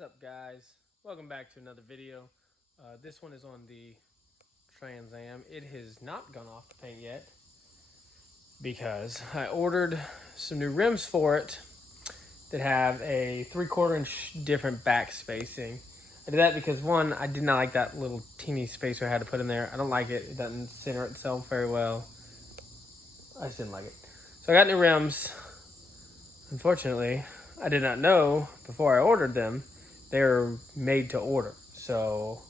What's up, guys? Welcome back to another video. This one is on the Trans Am. It has not gone off the paint yet because I ordered some new rims for it that have a 3/4 inch different back spacing. I did that because, one, I did not like that little teeny spacer I had to put in there. I don't like it. It doesn't center itself very well. I just didn't like it. So I got new rims. Unfortunately, I did not know before I ordered them they're made to order. So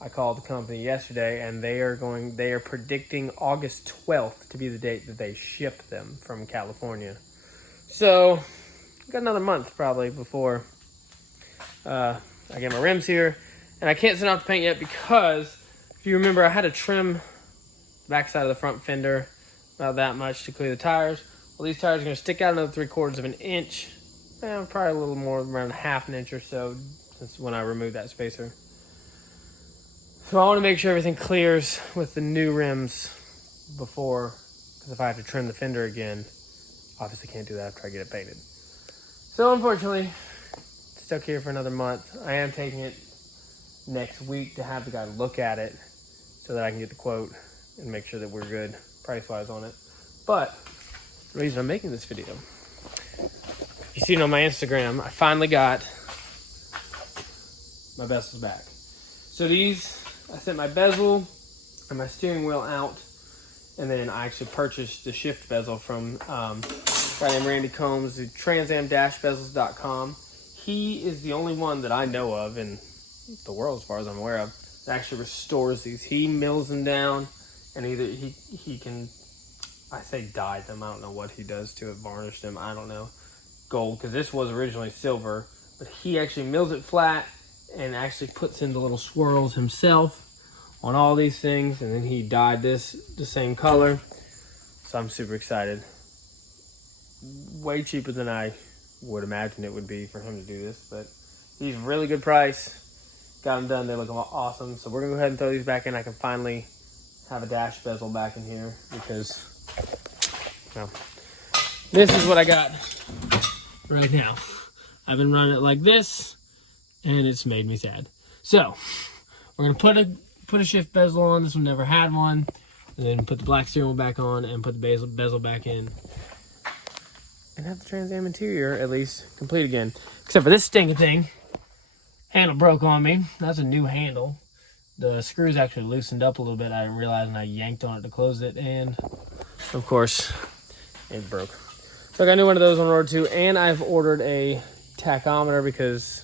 I called the company yesterday, and they are predicting August 12th to be the date that they ship them from California. So got another month probably before I get my rims here. And I can't send off the paint yet because, if you remember, I had to trim the backside of the front fender about that much to clear the tires. Well, these tires are going to stick out another 3/4 of an inch. Probably a little more, around half an inch or so, since when I removed that spacer. So I want to make sure everything clears with the new rims before, because if I have to trim the fender again, obviously can't do that after I get it painted. So unfortunately, stuck here for another month. I am taking it next week to have the guy look at it so that I can get the quote and make sure that we're good price-wise on it. But the reason I'm making this video, you seen on my Instagram, I finally got my bezels back. So these, I sent my bezel and my steering wheel out, and then I actually purchased the shift bezel from a guy named Randy Combs, the transam-bezels.com. He is the only one that I know of in the world, as far as I'm aware of, that actually restores these. He mills them down, and either he can, I say dyed them, I don't know what he does to it, varnish them, I don't know, gold, because this was originally silver, but he actually mills it flat and actually puts in the little swirls himself on all these things, and then he dyed this the same color. So I'm super excited. Way cheaper than I would imagine it would be for him to do this, but he's a really good price. Got them done. They look awesome. So we're gonna go ahead and throw these back in. I can finally have a dash bezel back in here because, well, this is what I got right now. I've been running it like this, and it's made me sad. So we're gonna put a shift bezel on. This one never had one. And then put the black steering wheel back on and put the bezel back in. And have the Trans Am interior at least complete again. Except for this stinking thing. Handle broke on me. That's a new handle. The screws actually loosened up a little bit. I didn't realize, and I yanked on it to close it. And of course, it broke. So I got a new one of those on order too. And I've ordered a tachometer because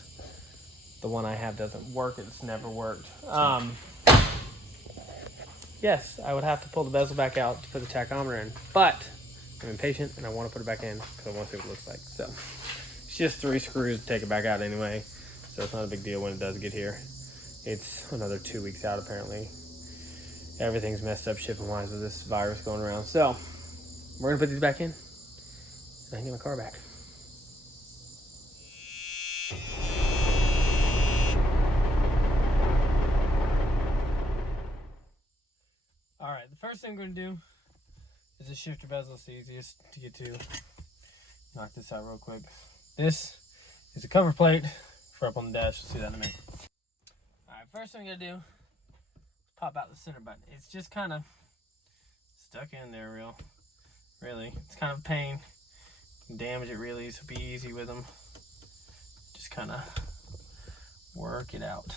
the one I have doesn't work. It's never worked. Yes, I would have to pull the bezel back out to put the tachometer in, but I'm impatient and I want to put it back in because I want to see what it looks like. So it's just 3 screws to take it back out anyway, so it's not a big deal when it does get here. It's another 2 weeks out apparently. Everything's messed up shipping wise with this virus going around. So we're gonna put these back in so I can get my car back. Alright, the first thing we're going to do is the shifter bezel. It's the easiest to get to. Knock this out real quick. This is a cover plate for up on the dash. We'll see that in a minute. Alright, first thing I'm going to do is pop out the center button. It's just kind of stuck in there really. It's kind of a pain. You can damage it really, so be easy with them. Just kind of work it out.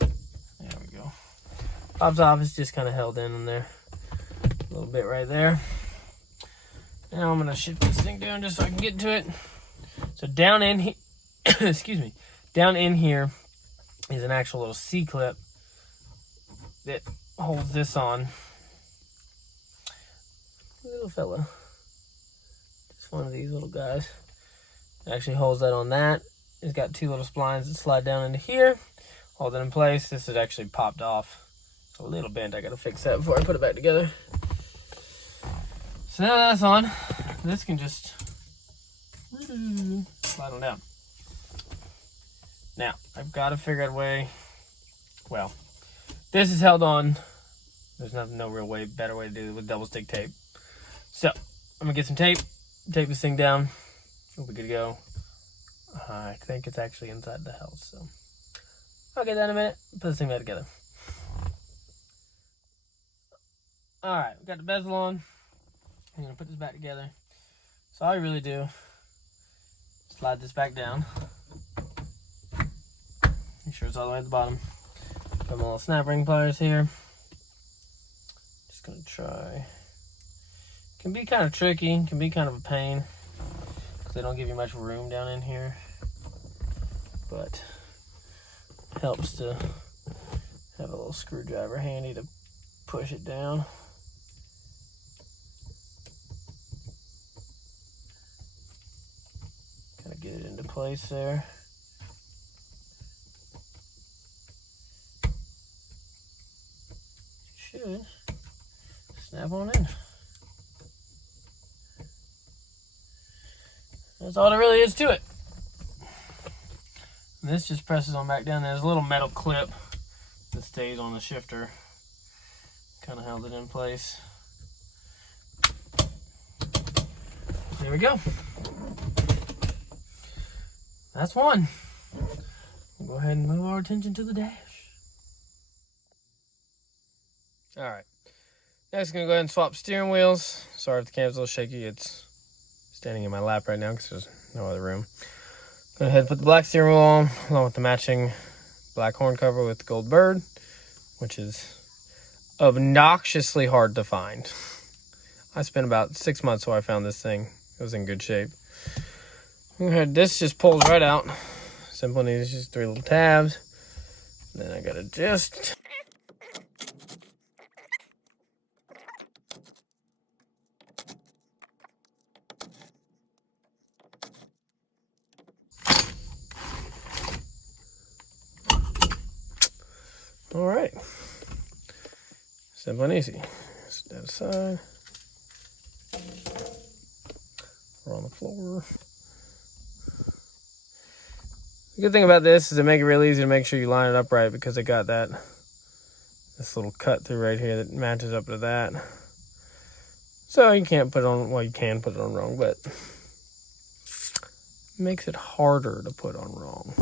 There we go. Pops off, it's just kind of held in there. A little bit right there. Now I'm going to shift this thing down just so I can get to it. So down in here, excuse me, down in here is an actual little C-clip that holds this on. Little fella. Just one of these little guys. It actually holds that on that. It's got 2 little splines that slide down into here. Hold it in place. This is actually popped off. It's a little bent. I gotta fix that before I put it back together. So now that's on, this can just slide on down. Now, I've got to figure out a way. Well, this is held on. There's no real way, better way to do it with double stick tape. So, I'm gonna get some tape this thing down. We'll be good to go. I think it's actually inside the house, so I'll get that in a minute. Put this thing back together. Alright, we got the bezel on. I'm gonna put this back together. So all you really do, slide this back down. Make sure it's all the way at the bottom. Got my little snap ring pliers here. Just gonna try. Can be kind of tricky, can be kind of a pain, because they don't give you much room down in here. But it helps to have a little screwdriver handy to push it down. Kind of get it into place there. Should snap on in. That's all there really is to it. And this just presses on back down. There's a little metal clip that stays on the shifter. Kind of held it in place. There we go. That's one. We'll go ahead and move our attention to the dash. All right. Next, I'm gonna go ahead and swap steering wheels. Sorry if the camera's a little shaky. It's standing in my lap right now because there's no other room. Go ahead and put the black steering wheel on, along with the matching black horn cover with gold bird, which is obnoxiously hard to find. I spent about 6 months before I found this thing. It was in good shape. This just pulls right out. Simple and easy, just 3 little tabs. Then I gotta just... All right, simple and easy. Step aside. We're on the floor. The good thing about this is it makes it real easy to make sure you line it up right, because it got this little cut through right here that matches up to that. So you can't put it on, well, you can put it on wrong, but it makes it harder to put on wrong.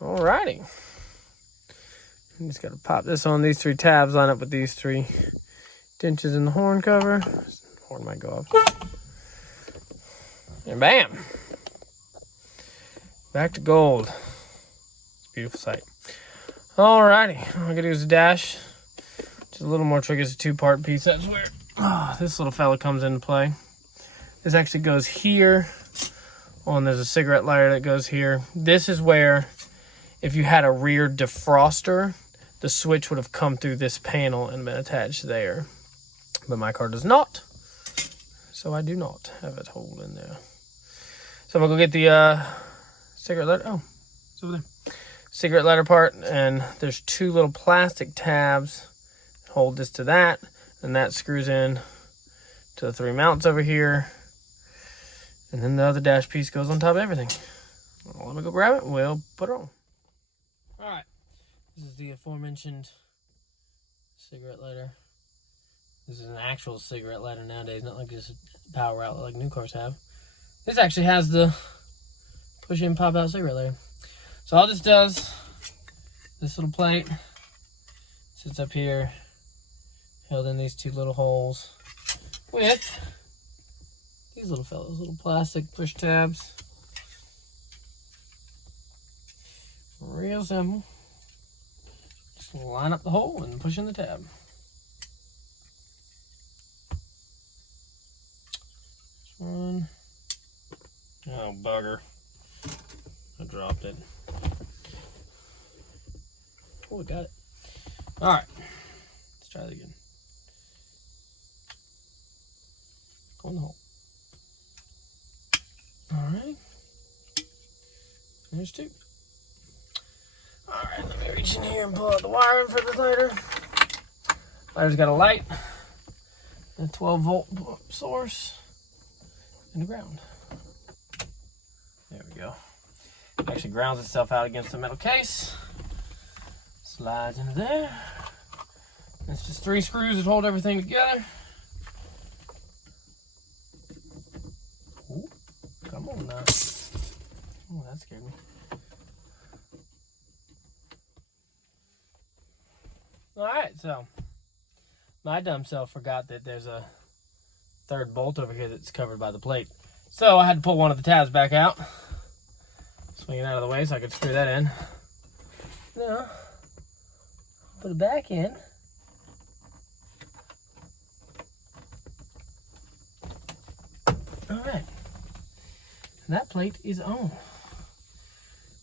Alrighty. You just got to pop this on. These 3 tabs line up with these 3 dentures in the horn cover. Horn might go off. And bam! Back to gold. It's a beautiful sight. Alrighty. All I got to do is the dash. Just a little more tricky. It's a 2-part piece. That's where this little fella comes into play. This actually goes here. And there's a cigarette lighter that goes here. This is where, if you had a rear defroster, the switch would have come through this panel and been attached there. But my car does not. So I do not have it hold in there. So I'm going to go get the cigarette lighter. Oh, it's over there. Cigarette lighter part. And there's 2 little plastic tabs. Hold this to that. And that screws in to the 3 mounts over here. And then the other dash piece goes on top of everything. Well, let me go grab it and we'll put it on. Alright. This is the aforementioned cigarette lighter. This is an actual cigarette lighter nowadays, not like just a power outlet like new cars have. This actually has the push in, pop out cigarette lighter. So all this does, this little plate sits up here, held in these 2 little holes with these little fellows, little plastic push tabs. Real simple. Just line up the hole and push in the tab. One. Oh, bugger. I dropped it. Oh, I got it. Alright. Let's try that again. Go in the hole. Alright. There's 2. Alright, let me reach in here and pull out the wiring for the lighter. Lighter's got a light, and a 12-volt source, and the ground. There we go. It actually grounds itself out against the metal case. Slides into there. It's just 3 screws that hold everything together. Ooh, come on now. Oh, that scared me. Alright, so my dumb self forgot that there's a 3rd bolt over here that's covered by the plate. So I had to pull one of the tabs back out. Swing it out of the way so I could screw that in. Now, put it back in. Alright. And that plate is on.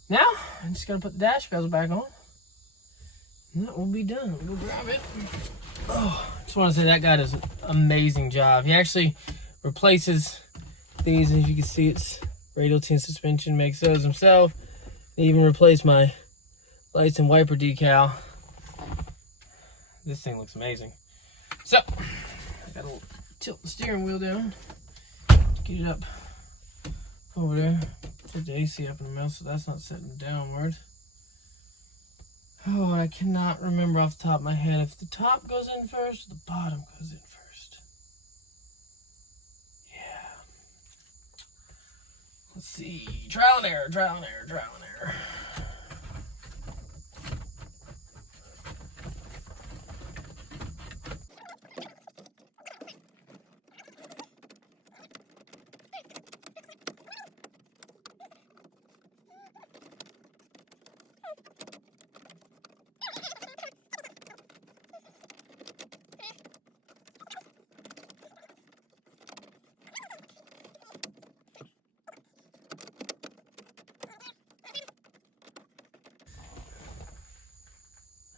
Now, I'm just going to put the dash bezel back on. And that will be done. We'll grab it. Oh, just want to say that guy does an amazing job. He actually replaces these. As you can see, it's radial tin suspension, makes those himself. He even replaced my lights and wiper decal. This thing looks amazing. So, I gotta tilt the steering wheel down to get it up over there. Took the AC up in the middle, so that's not setting downward. Oh, I cannot remember off the top of my head if the top goes in first or the bottom goes in first. Yeah. Let's see. Trial and error, trial and error, trial and error.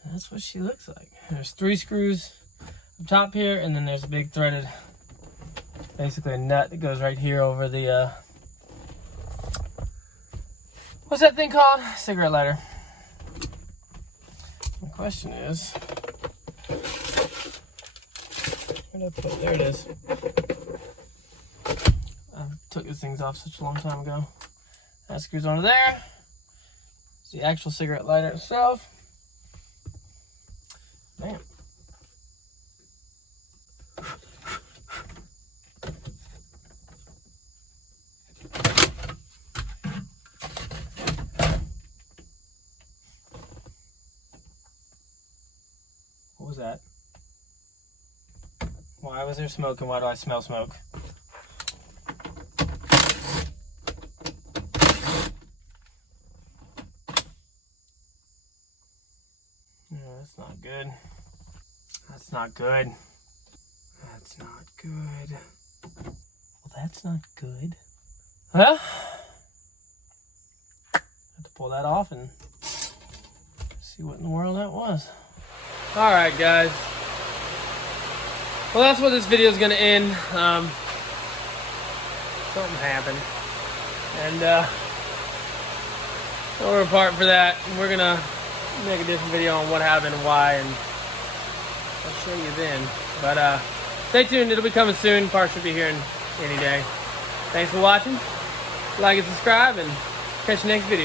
That's what she looks like. There's 3 screws up top here, and then there's a big threaded, basically a nut that goes right here over the, what's that thing called? Cigarette lighter. The question is, where did I put it? There it is. I took these things off such a long time ago. That screws onto there. It's the actual cigarette lighter itself. Bam. What was that? Why was there smoke and why do I smell smoke? That's not good. That's not good. That's not good. Well, that's not good. Well, I have to pull that off and see what in the world that was. Alright, guys. Well, that's where this video is going to end. Something happened. And we're apart for that. We're going to make a different video on what happened and why, and I'll show you then. But stay tuned, it'll be coming soon. Parts should be here in any day. Thanks for watching. Like and subscribe, and catch you next video.